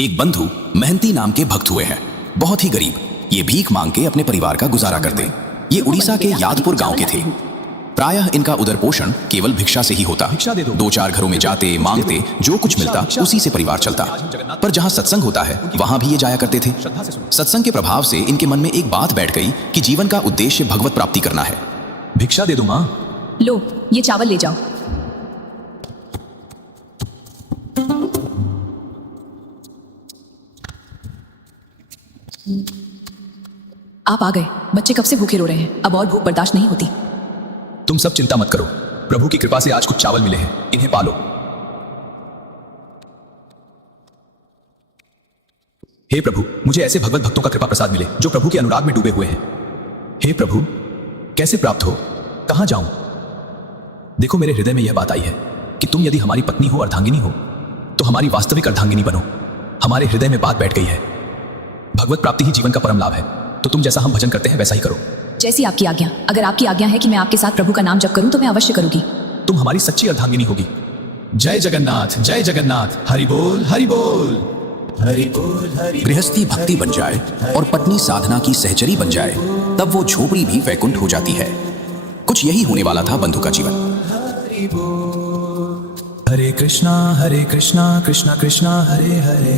एक बंधु मेहनती नाम के भक्त हुए हैं, बहुत ही गरीब। ये भीख मांग के अपने परिवार का गुजारा करते। ये उड़ीसा के यादपुर गांव के थे। प्रायः इनका उदर पोषण केवल भिक्षा से ही होता। दो चार घरों में जाते, मांगते, जो कुछ मिलता उसी से परिवार चलता। पर जहां सत्संग होता है वहां भी ये जाया करते थे। सत्संग के प्रभाव से इनके मन में एक बात बैठ गई कि जीवन का उद्देश्य भगवत प्राप्ति करना है। भिक्षा दे दो माँ। लो, ये चावल ले जाओ। आप आ गए। बच्चे कब से भूखे रो रहे हैं, अब और भूख बर्दाश्त नहीं होती। तुम सब चिंता मत करो, प्रभु की कृपा से आज कुछ चावल मिले हैं, इन्हें पालो। हे प्रभु, मुझे ऐसे भगवत भक्तों का कृपा प्रसाद मिले जो प्रभु के अनुराग में डूबे हुए हैं। हे प्रभु, कैसे प्राप्त हो, कहां जाऊं? देखो, मेरे हृदय में यह बात आई है कि तुम यदि हमारी पत्नी हो, अर्धांगिनी हो, तो हमारी वास्तविक अर्धांगिनी बनो। हमारे हृदय में बात बैठ गई है। भगवत प्राप्ति ही जीवन का परम लाभ है, तो तुम जैसा हम भजन करते हैं वैसा ही करो। जैसी आपकी आज्ञा। अगर आपकी आज्ञा है कि मैं आपके साथ प्रभु का नाम जप करूं तो मैं अवश्य करूंगी। तुम हमारी सच्ची अर्धांगिनी होगी। जय जगन्नाथ, जय जगन्नाथ, हरि बोल, हरि बोल, हरि बोल, हरि। गृहस्थी भक्ति बन जाए और पत्नी साधना की सहचरी बन जाए, तब वो झोपड़ी भी वैकुंठ हो जाती है। कुछ यही होने वाला था बंधु का जीवन। हरे कृष्णा कृष्णा कृष्णा हरे हरे,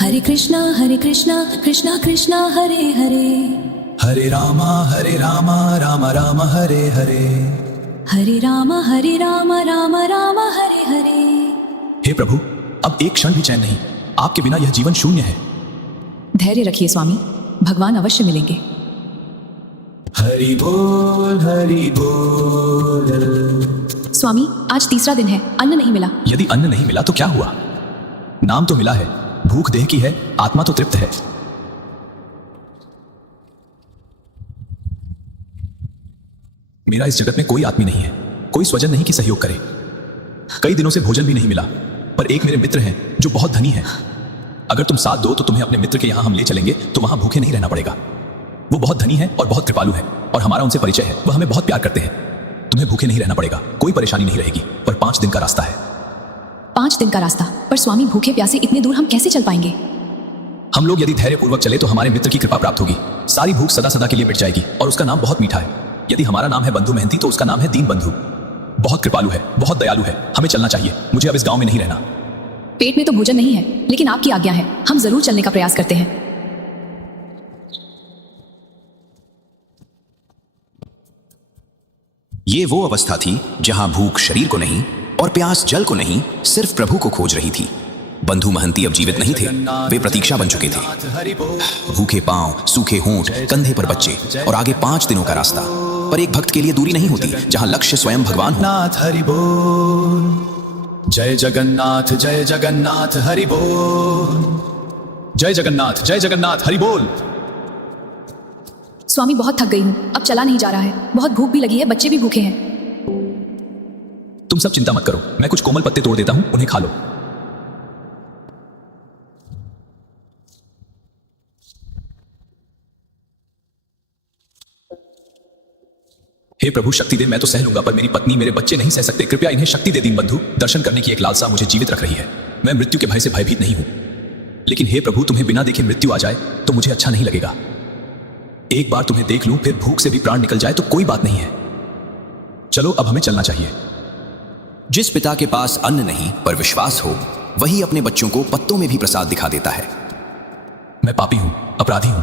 हरे कृष्णा कृष्णा कृष्णा हरे हरे, हरे रामा रामा राम हरे हरे, हरे राम राम राम हरे हरे। हे प्रभु, अब एक क्षण भी चैन नहीं। आपके बिना यह जीवन शून्य है। धैर्य रखिए स्वामी, भगवान अवश्य मिलेंगे। हरि बोल, हरि बोल। स्वामी, आज तीसरा दिन है, अन्न नहीं मिला। यदि अन्न नहीं मिला तो क्या हुआ? नाम तो मिला है, भूख देह की है, आत्मा तो तृप्त है। मेरा इस जगत में कोई आदमी नहीं है, कोई स्वजन नहीं कि सहयोग करे। कई दिनों से भोजन भी नहीं मिला, पर एक मेरे मित्र हैं जो बहुत धनी है। अगर तुम साथ दो तो तुम्हें अपने मित्र के यहां हम ले चलेंगे, तो वहां भूखे नहीं रहना पड़ेगा। वो बहुत धनी है और बहुत कृपालु है, और हमारा उनसे परिचय है। वह हमें बहुत प्यार करते हैं। तुम्हें भूखे नहीं रहना पड़ेगा, कोई परेशानी नहीं रहेगी। पर 5 दिन का रास्ता है। 5 दिन का रास्ता? पर स्वामी, भूखे प्यासे इतने दूर हम कैसे चल पाएंगे? हम लोग यदि धैर्यपूर्वक चले तो हमारे मित्र की कृपा प्राप्त होगी। सारी भूख सदा सदा के लिए मिट जाएगी, और उसका नाम बहुत मीठा है। यदि हमारा नाम है बंधु मेहंती तो उसका नाम है दीन बंधु। बहुत कृपालु है, बहुत दयालु है। हमें चलना चाहिए। मुझे अब इस गांव में नहीं रहना। पेट में तो भोजन नहीं है, लेकिन आपकी आज्ञा है, हम जरूर चलने का प्रयास करते हैं। ये वो अवस्था थी जहां भूख शरीर को नहीं और प्यास जल को नहीं, सिर्फ प्रभु को खोज रही थी। बंधु महंती अब जीवित नहीं थे, वे प्रतीक्षा बन चुके थे। भूखे पांव, सूखे होंठ, कंधे पर बच्चे, और आगे 5 दिनों का रास्ता। पर एक भक्त के लिए दूरी नहीं होती जहां लक्ष्य स्वयं भगवान हो। हरि बोल, जय जगन्नाथ हरि बोल, जय जगन्नाथ हरि बोल। स्वामी, बहुत थक गई हूँ, अब चला नहीं जा रहा है। बहुत भूख भी लगी है, बच्चे भी भूखे हैं। तुम सब चिंता मत करो, मैं कुछ कोमल पत्ते तोड़ देता हूं, उन्हें खा लो। हे प्रभु, शक्ति दे। मैं तो सह लूंगा, पर मेरी पत्नी, मेरे बच्चे नहीं सह सकते। कृपया इन्हें शक्ति दे। दीन बंधु, दर्शन करने की एक लालसा मुझे जीवित रख रही है। मैं मृत्यु के भय से भयभीत नहीं हूं, लेकिन हे प्रभु, तुम्हें बिना देखे मृत्यु आ जाए तो मुझे अच्छा नहीं लगेगा। एक बार तुम्हें देख लूं, फिर भूख से भी प्राण निकल जाए तो कोई बात नहीं है। चलो, अब हमें चलना चाहिए। जिस पिता के पास अन्न नहीं पर विश्वास हो, वही अपने बच्चों को पत्तों में भी प्रसाद दिखा देता है। मैं पापी हूं, अपराधी हूं,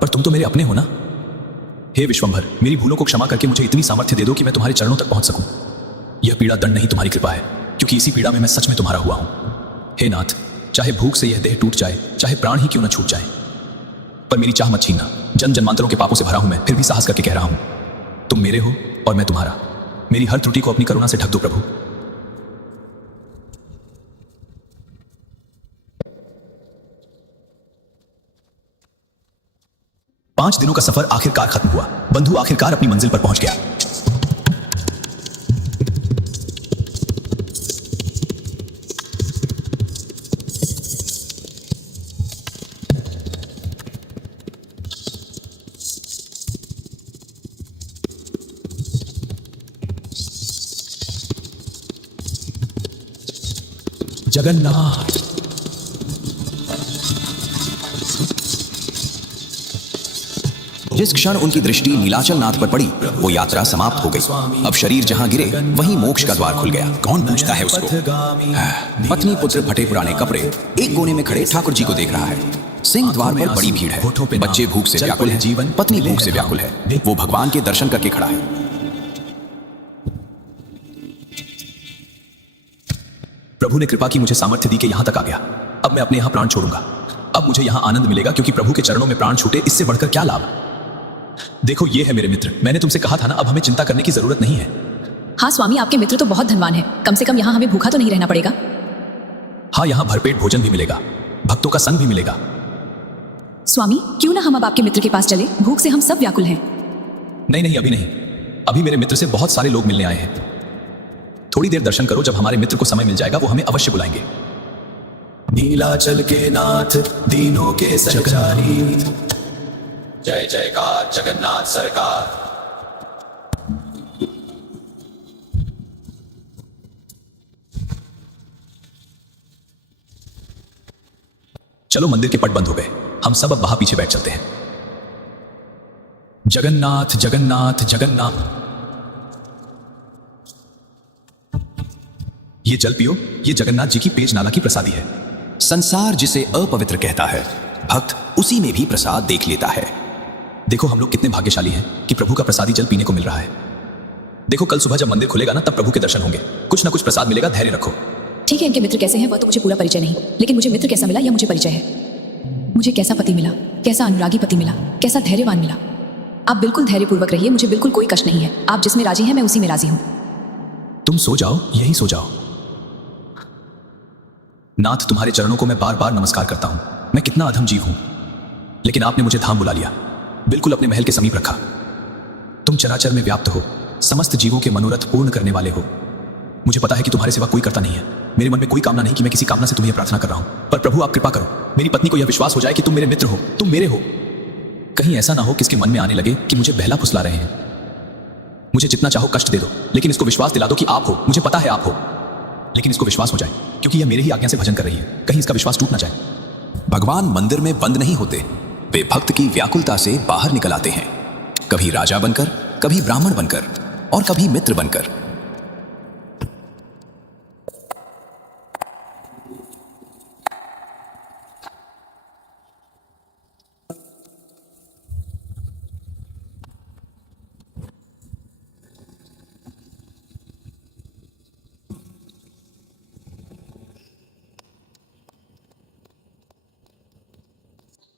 पर तुम तो मेरे अपने हो ना। हे विश्वंभर, मेरी भूलों को क्षमा करके मुझे इतनी सामर्थ्य दे दो कि मैं तुम्हारे चरणों तक पहुंच सकूं। यह पीड़ा दंड नहीं, तुम्हारी कृपा है, क्योंकि इसी पीड़ा में मैं सच में तुम्हारा हुआ हूं। हे नाथ, चाहे भूख से यह देह टूट जाए, चाहे प्राण ही क्यों न छूट जाए, पर मेरी चाह मत छीनना। जन्म जन्मांतरों के पापों से भरा हूं मैं, फिर भी साहस करके कह रहा हूं, तुम मेरे हो और मैं तुम्हारा। मेरी हर त्रुटि को अपनी करुणा से ढक दो प्रभु। पांच दिनों का सफर आखिरकार खत्म हुआ। बंधु आखिरकार अपनी मंजिल पर पहुंच गया। जगन्नाथ, जिस क्षण उनकी दृष्टि नीलाचल नाथ पर पड़ी वो यात्रा समाप्त हो गई। अब शरीर जहां गिरे वहीं मोक्ष का द्वार खुल गया। कौन पूछता है उसको? पत्नी पुत्र फटे पुराने कपड़े एक कोने में खड़े ठाकुर जी को देख रहा है। सिंह द्वार पर बड़ी भीड़ है। बच्चे भूख से व्याकुल है, जीवन पत्नी भूख से व्याकुल है। वो भगवान के दर्शन करके खड़ा है। प्रभु ने कृपा की, मुझे सामर्थ्य दी कि यहां तक आ गया। अब मैं अपने यहां प्राण छोड़ूंगा। अब मुझे यहां आनंद मिलेगा, क्योंकि प्रभु के चरणों में प्राण छूटे इससे बढ़कर क्या लाभ। देखो ये है मेरे मित्र। मैंने तुमसे कहा था ना, अब हमें चिंता करने की जरूरत नहीं है। हाँ स्वामी, आपके मित्र तो बहुत धनवान है। कम से कम यहाँ हमें भूखा तो नहीं रहना पड़ेगा। हाँ, यहां भरपेट भोजन भी मिलेगा, भक्तों का संग भी मिलेगा। स्वामी, क्यों ना हम अब आपके मित्र के पास चले? भूख से हम सब व्याकुल हैं। नहीं नहीं, अभी नहीं। अभी मेरे मित्र से बहुत सारे लोग मिलने आए हैं। थोड़ी देर दर्शन करो, जब हमारे मित्र को समय मिल जाएगा वो हमें अवश्य बुलाएंगे। नीलाचल के नाथ, दीनों के संचारी, जय जयकार जगन्नाथ सरकार। चलो, मंदिर के पट बंद हो गए। हम सब अब वहां पीछे बैठ चलते हैं। जगन्नाथ जगन्नाथ जगन्नाथ। ये जल पियो, ये जगन्नाथ जी की पेज नाला की प्रसादी है। संसार जिसे अपवित्र कहता है, भक्त उसी में भी प्रसाद देख लेता है। देखो हम लोग कितने भाग्यशाली हैं कि प्रभु का प्रसादी जल पीने को मिल रहा है। देखो कल सुबह जब मंदिर खुलेगा ना, तब प्रभु के दर्शन होंगे। कुछ ना कुछ प्रसाद मिलेगा, धैर्य रखो। ठीक है, इनके मित्र कैसे हैं वह तो मुझे पूरा परिचय नहीं, लेकिन मुझे मित्र कैसा मिला यह मुझे परिचय है। मुझे कैसा पति मिला, कैसा अनुरागी पति मिला, कैसा धैर्यवान मिला। आप बिल्कुल धैर्यपूर्वक रहिए, मुझे बिल्कुल कोई कष्ट नहीं है। आप जिसमें राजी हैं मैं उसी में राजी हूं। तुम सो जाओ, यही सो जाओ। नाथ, तुम्हारे चरणों को मैं बार बार नमस्कार करता हूं। मैं कितना अधम जीव हूं, लेकिन आपने मुझे धाम बुला लिया, बिल्कुल अपने महल के समीप रखा। तुम चराचर में व्याप्त हो, समस्त जीवों के मनोरथ पूर्ण करने वाले हो। मुझे पता है कि तुम्हारे सिवा कोई करता नहीं है। मेरे मन में कोई कामना नहीं कि मैं किसी कामना से तुम्हें प्रार्थना कर रहा हूं, पर प्रभु आप कृपा करो, मेरी पत्नी को यह विश्वास हो जाए कि तुम मेरे मित्र हो, तुम मेरे हो। कहीं ऐसा ना हो कि इसके मन में आने लगे कि मुझे बहला फुसला रहे हैं। मुझे जितना चाहो कष्ट दे दो, लेकिन इसको विश्वास दिला दो कि आप हो। मुझे पता है आप हो, लेकिन इसको विश्वास हो जाए, क्योंकि यह मेरे ही आज्ञा से भजन कर रही है। कहीं इसका विश्वास टूट ना जाए। भगवान मंदिर में बंद नहीं होते, वे भक्त की व्याकुलता से बाहर निकल आते हैं, कभी राजा बनकर, कभी ब्राह्मण बनकर और कभी मित्र बनकर।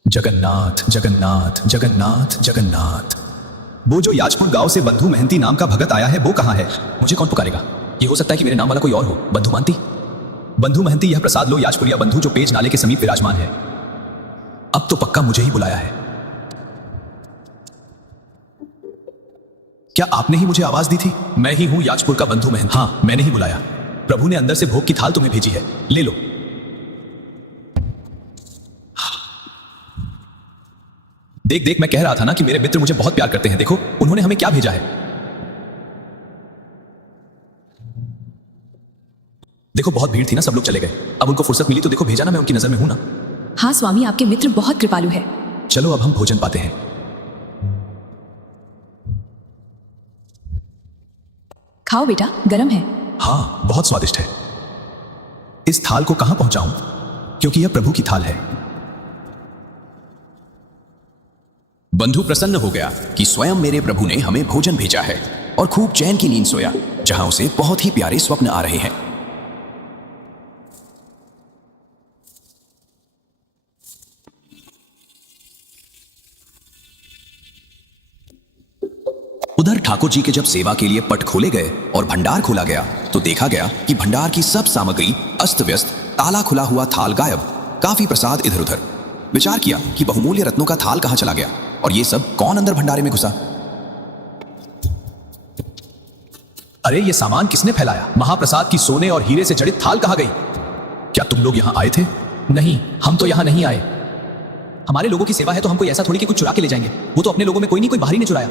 जगन्नाथ जगन्नाथ जगन्नाथ जगन्नाथ। वो जो याजपुर गांव से बंधु महंती नाम का भगत आया है, वो कहां है? मुझे कौन पुकारेगा? ये हो सकता है कि मेरे नाम वाला कोई और हो। बंधु महंती, बंधु महंती, यह प्रसाद लो। याजपुरिया बंधु जो पेज नाले के समीप विराजमान है। अब तो पक्का मुझे ही बुलाया है। क्या आपने ही मुझे आवाज दी थी? मैं ही हूं याजपुर का बंधु महंती। हाँ, मैंने ही बुलाया। प्रभु ने अंदर से भोग की थाल तुम्हें भेजी है, ले लो। देख देख, मैं कह रहा था ना कि मेरे मित्र मुझे बहुत प्यार करते हैं। देखो उन्होंने हमें क्या भेजा है। देखो बहुत भीड़ थी ना, सब लोग चले गए। अब उनको फुर्सत मिली तो देखो भेजा ना, मैं उनकी नजर में हूं ना। हाँ स्वामी, आपके मित्र बहुत कृपालु है। चलो अब हम भोजन पाते हैं। खाओ बेटा, गरम है। हाँ, बहुत स्वादिष्ट है। इस थाल को कहां पहुंचाऊं, क्योंकि यह प्रभु की थाल है। बंधु प्रसन्न हो गया कि स्वयं मेरे प्रभु ने हमें भोजन भेजा है और खूब चैन की नींद सोया, जहां उसे बहुत ही प्यारे स्वप्न आ रहे हैं। उधर ठाकुर जी के जब सेवा के लिए पट खोले गए और भंडार खोला गया, तो देखा गया कि भंडार की सब सामग्री अस्त व्यस्त, ताला खुला हुआ थाल गायब, काफी प्रसाद इधर उधर। विचार किया कि बहुमूल्य रत्नों का थाल कहां चला गया और ये सब कौन अंदर भंडारे में घुसा। अरे ये सामान किसने फैलाया? महाप्रसाद की सोने और हीरे से जड़ित थाल कहां गई? क्या तुम लोग यहां आए थे? नहीं, हम तो यहां नहीं आए। हमारे लोगों की सेवा है तो हम कोई ऐसा थोड़ी कि कुछ चुरा के ले जाएंगे। वो तो अपने लोगों में कोई नहीं, कोई बाहरी ने चुराया।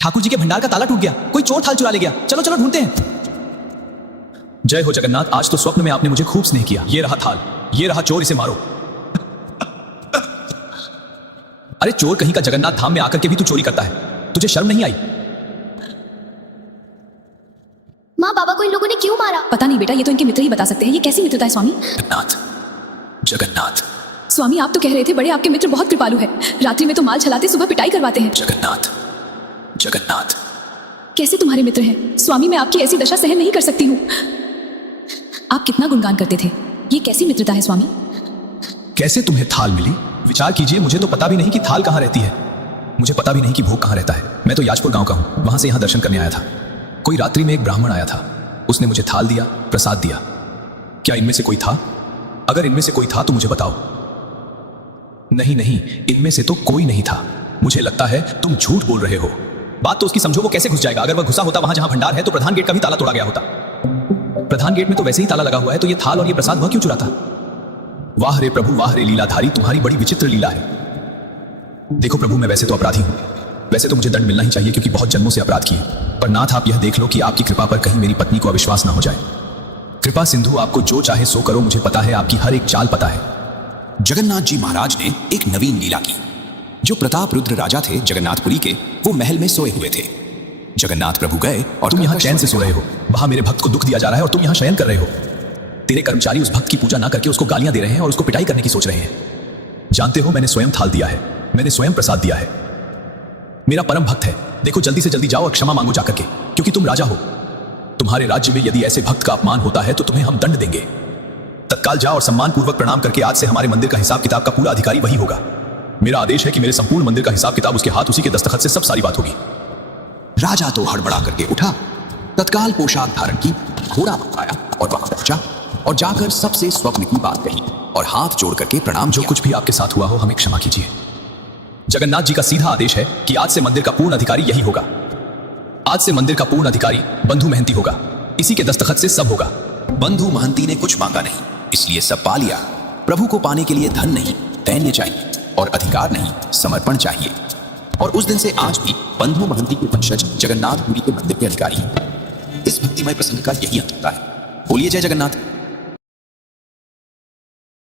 ठाकुर जी के भंडार का ताला टूट गया, कोई चोर थाल चुरा ले गया। चलो चलो ढूंढते हैं। जय हो जगन्नाथ, आज तो स्वप्न में आपने मुझे खूब स्नेह किया। ये रहा थाल, ये रहा चोर, इसे मारो। अरे चोर कहीं का, जगन्नाथ धाम में आकर के भी तू चोरी करता है, तुझे शर्म नहीं आई? माँ बाबा को इन लोगों ने क्यों मारा? पता नहीं बेटा, ये तो इनके मित्र ही बता सकते हैं। ये कैसी मित्रता है स्वामी? जगन्नाथ, जगन्नाथ, स्वामी आप तो कह रहे थे बड़े आपके मित्र बहुत कृपालु है, रात्रि में तो माल छलाते सुबह पिटाई करवाते हैं। जगन्नाथ, जगन्नाथ, कैसे तुम्हारे मित्र हैं स्वामी? मैं आपकी ऐसी दशा सहन नहीं कर सकती हूँ। आप कितना गुणगान करते थे, ये कैसी मित्रता है स्वामी? कैसे तुम्हें थाल मिली? विचार कीजिए, मुझे तो पता भी नहीं कि थाल कहाँ रहती है, मुझे पता भी नहीं कि भोग कहाँ रहता है। मैं तो याजपुर गांव का हूँ, वहां से यहाँ दर्शन करने आया था। कोई रात्रि में एक ब्राह्मण आया था, उसने मुझे थाल दिया, प्रसाद दिया। क्या इनमें से कोई था? अगर इनमें से कोई था तो मुझे बताओ। नहीं नहीं, इनमें से तो कोई नहीं था। मुझे लगता है तुम झूठ बोल रहे हो। बात तो उसकी समझो, वो कैसे घुस जाएगा? अगर वह घुसा होता वहां जहां भंडार है तो प्रधान गेट का भी ताला तोड़ा गया होता। प्रधान गेट में तो वैसे ही ताला लगा हुआ है, तो ये थाल और ये प्रसाद वह क्यों चुराता? वाह रे प्रभु, वाह रे लीलाधारी, तुम्हारी बड़ी विचित्र लीला है। देखो प्रभु, मैं वैसे तो अपराधी हूं, वैसे तो मुझे दंड मिलना ही चाहिए क्योंकि बहुत जन्मों से अपराध किए, पर नाथ आप यह देख लो कि आपकी कृपा पर कहीं मेरी पत्नी को अविश्वास ना हो जाए। कृपा सिंधु, आपको जो चाहे सो करो, मुझे पता है आपकी हर एक चाल पता है। जगन्नाथ जी महाराज ने एक नवीन लीला की। जो प्रताप रुद्र राजा थे जगन्नाथपुरी के, वो महल में सोए हुए थे। जगन्नाथ प्रभु गए और तुम यहाँ चैन से सो रहे हो, वहां मेरे भक्त को दुख दिया जा रहा है और तुम यहाँ शयन कर रहे हो। तेरे कर्मचारी उस भक्त की पूजा ना करके उसको गालियां दे रहे हैं और उसको पिटाई करने की सोच रहे हैं। जानते हो, मैंने स्वयं थाल दिया है, मैंने स्वयं प्रसाद दिया है। मेरा परम भक्त है, देखो जल्दी से जल्दी जाओ और क्षमा मांगो जाकर के, क्योंकि तुम राजा हो। तुम्हारे राज्य में यदि ऐसे भक्त का अपमान होता है तो तुम्हें हम दंड देंगे। तत्काल जाओ और सम्मान पूर्वक प्रणाम करके आज से हमारे मंदिर का हिसाब किताब का पूरा अधिकारी वही होगा। मेरा आदेश है कि मेरे संपूर्ण मंदिर का हिसाब किताब उसके हाथ, उसी के दस्तखत से सब सारी बात होगी। राजा तो हड़बड़ा करके उठा, तत्काल पोशाक धारण की, घोड़ा मंगाया और वहां पहुंचा और जाकर सबसे स्वप्न की बात कही और हाथ जोड़ करके प्रणाम। जो कुछ भी आपके साथ हुआ हो, हमें क्षमा कीजिए। जगन्नाथ जी का सीधा आदेश है कि आज से मंदिर का पूर्ण अधिकारी यही होगा। आज से मंदिर का पूर्ण अधिकारी बंधु महंती होगा, इसी के दस्तखत से सब होगा। बंधु महंती ने कुछ मांगा नहीं, इसलिए सब पा लिया। प्रभु को पाने के लिए धन नहीं, दैन्य चाहिए, और अधिकार नहीं, समर्पण चाहिए। और उस दिन से आज भी बंधु महंती के वंशज जगन्नाथपुरी के मंदिर के अधिकारी हैं। इस भक्तिमय प्रसंग का यही अंत होता है। बोलिए जय जगन्नाथ।